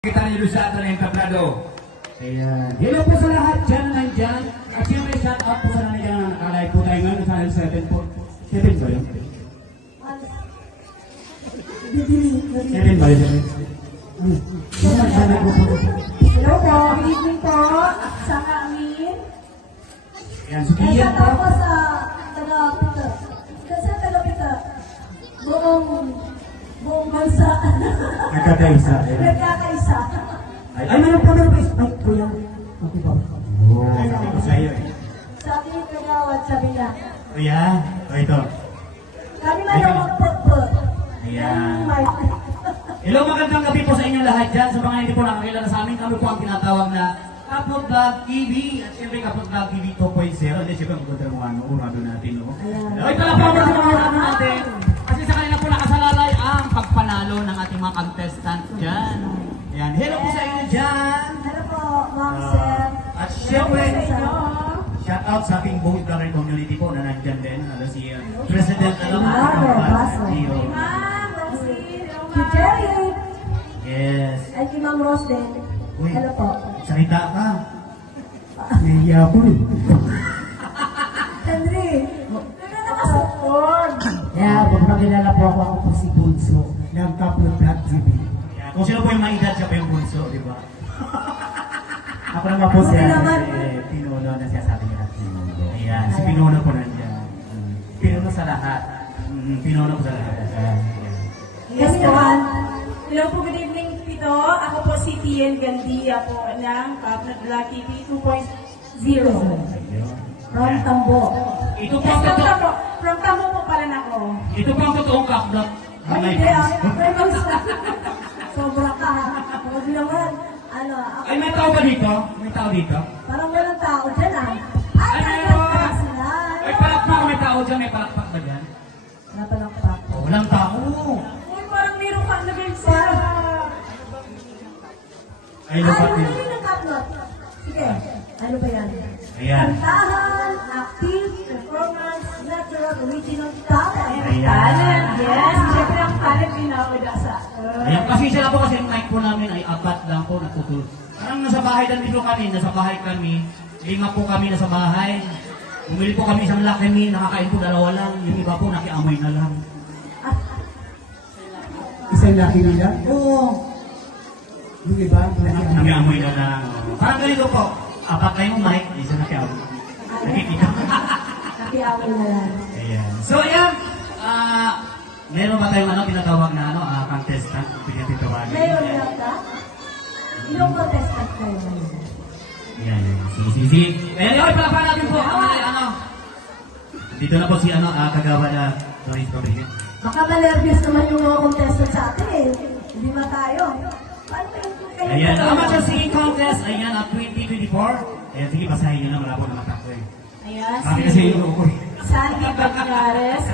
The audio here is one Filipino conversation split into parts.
Kita niyo sa atin ng tablado. Ayan. Hello po sa lahat dyan na nandyan. At siyempre shout out po sa nandiyan na nakalay po tayo ngayon sa 7 po. 7 ba yun? 7 ba yun? Hello po, good evening po sa amin. Ayan, si Kian Shout out po. po sa taga-Pita. Kasi taga-Pita, buong bansa. Nagkakaisa. Nagkakaisa. Ay, meron po. Ay, kuya. Okay po. Oo, sabi ko sa iyo eh. Sa ating kagawad, sabi niya. Kuya, ito. Kami na lang magpagpag. Ayan. Hello, magandang gabi po sa inyo lahat dyan. Sa mga hindi po nakakilala sa amin, kami po ang tinatawag na Kapot Vlog TV. At siyempre Kapot Vlog TV 2.0. Hindi siyempre ang ganda ng urado natin, no? Ay, palapawag sa mga urado natin. Kasi sa kanila po nakasalalay ang pagpanalo ng ating mga contestant dyan. Ayan, hello po sa inyo dyan. Hello po, Ma'am Seth. At siyempre, shout out sa ating buong vlogger community po na nandyan din. Si President Si Jerry. Yes. Ay, si Ma'am Rose din. Uy, Hello po. salita ka. Nahiya ko eh. Henry. Nakakasapod. Kaya magpakilala po ako po si Bunso ng Kapot Vlog TV. Yeah, kung sino po yung maedad, siya po yung bunso, di ba? Ako naman po Buti siya. naman. Pinuno na siya sabi niya. Ayan, si Pinuno po nandiyan. Pinuno sa lahat. Pinuno po sa lahat. Yes, naman. Hello po, good evening Pito. Ako po si Tien Gandia po ng Kapot Vlog TV 2.0. From Tambo. Ito po Yes, ang totoo. from Tamo po pala na ako. Ito po ang totoong kakblak. Ay, hindi. Sobra ka. Huwag naman. Ano, ako, Ay, may tao ba dito? May tao dito? parang walang tao dyan ah. Ay, Ay, nagkakita sila. Ay, palakpak. May tao dyan. May palakpak ba dyan? Napalakpak. Oh, walang tao. Uy, parang meron ka na rin sa... Ay, Ano lupat na yun. yun ang kaplot? Sige. Ano ba yan? Ayan. Kantahan, active, performance, natural, original talent. Ayan. Talent, yes. Siyempre ang talent pinawada sa... Ayan, kasi sila po kasi yung mic po namin ay apat lang po natutulog. Parang nasa bahay lang dito kami, nasa bahay kami. 5 po kami nasa bahay. Bumili po kami isang Lucky Meal, nakakain po 2 lang. Yung iba po nakiamoy na lang. Isang laki nila. Oo. Yung iba, Nakiamoy na lang. Parang ganito po, 4 kayong mic, isa nakiamoy. Nakikita. Nakiawin na lang. Ayan. So ayan, meron ba tayong tinatawag na contestant? Pinatitawagin. Ngayon yata, ilang contestant kayo ngayon? Ayan, si. Ayan, okay, palapakan natin po. Dito na po si kagawa na Doris Rodriguez. Baka ma-nervous naman yung mga contestant sa atin eh. Hindi ba tayo? Paano kayo? Ayan, Amateur Singing Contest, ayan, 2024. Ayan, sige, basahin nyo na, malabo na mata ko eh. Ayan, Sabi kasi si yung uko eh. Sandy Bagnares,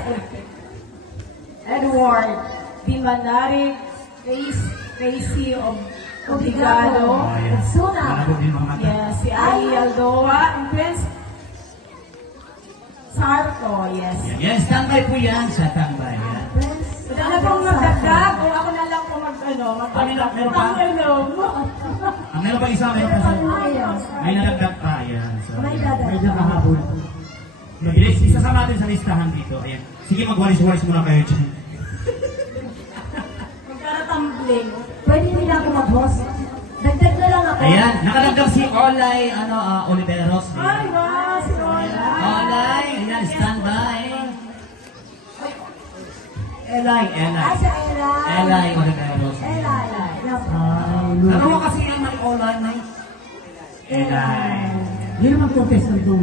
Edward Dimanarig, Tracy Obligado, Oh, ayan. Suna. Malabo din mga mata. yes, si Ali Aldoa, and Prince Sarko, yes. Yan, standby po yan, sa standby. Yan. Wala na pong magdagdag, o ako na lang po Meron pa? Meron pa isa, meron pa isa. May nalagdag pa, ayan. So, May ayan. dadagdag. medyo kahabol. Mabilis, isasama natin sa listahan dito. Ayan. Sige, magwalis-walis muna kayo dyan. Magkakatumbling. Pwede nila ako mag-host. Dagdag na lang ako. Ayan, nakadagdag si Olay, Oliveros. Ay, wow, si Lola. Olay, ayan, standby. Elay. Ay, sa Ella. Elay, Oliveros. Ella. Ano mo kasi yan, may Olay, may Elay. Hindi naman contestant doon.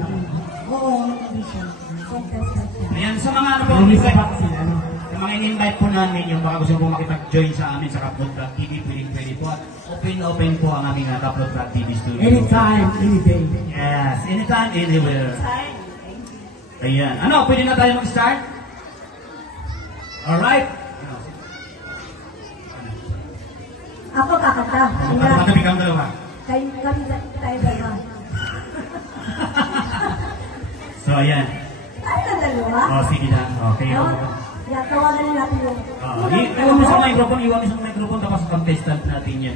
Oo, hindi siya. Contestant siya. Ayan, sa mga ano po, May isa pa kasi ano. sa mga in-invite po namin, yung baka gusto po makipag-join sa amin sa Kapot Vlog TV, pwede po. At open po ang aming Kapot Vlog TV studio. Anytime, any day. Yes, anytime, anywhere. Ayan. Ano, pwede na tayo mag-start? Alright. Ako kakanta. Katabi kang dalawa. Kami tayo dalawa. So, ayan. Tayo na dalawa. Sige na. Okay. Tawagan nila natin yung... Iwan mo sa microphone, tapos contestant natin yan.